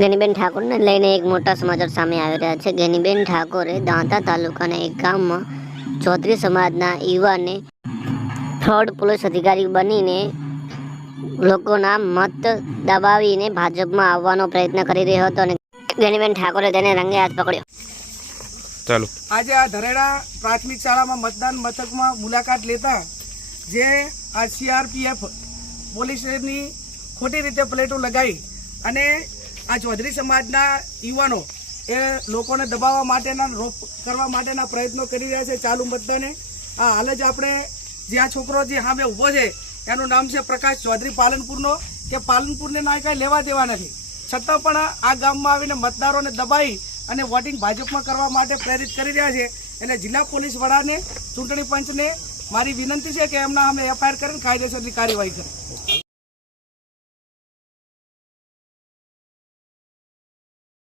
ગેનીબેન ઠાકોરને લઈને એક મોટા સમાચાર સામે આવી રહ્યા છે. ગેનીબેન ઠાકોરે દાંતા તાલુકાના એક ગામમાં ચૌધરી સમાજના યુવાને થર્ડ પોલીસ અધિકારી બનીને લોકોના મત દબાવીને ભાજપમાં આવવાનો પ્રયત્ન કરી રહ્યો હતો અને ગેનીબેન ઠાકોરે તેને રંગે હાથ પકડ્યો. ચાલો. આજે આ ધરેડા પ્રાથમિક શાળામાં મતદાન મથકમાં મુલાકાત લેતા જે આ સીઆરપીએફ પોલીસની ખોટી રીતે પ્લેટો લગાવી અને આ ચૌધરી સમાજના યુવાનો એ લોકોને દબાવવા માટેના, રોપ કરવા માટેના પ્રયત્નો કરી રહ્યા છે ચાલુ મતદાને. આ હાલ જ આપણે જે આ છોકરો જે સામે ઊભો છે, એનું નામ છે પ્રકાશ ચૌધરી પાલનપુરનો, કે પાલનપુરને ના કાંઈ લેવા દેવા નથી. છતાં પણ આ ગામમાં આવીને મતદારોને દબાઈ અને વોટિંગ ભાજપમાં કરવા માટે પ્રેરિત કરી રહ્યા છે. એટલે જિલ્લા પોલીસ વડાને, ચૂંટણી પંચને મારી વિનંતી છે કે એમના અમે એફઆઈઆર કરીને કાયદેસરની કાર્યવાહી કરે.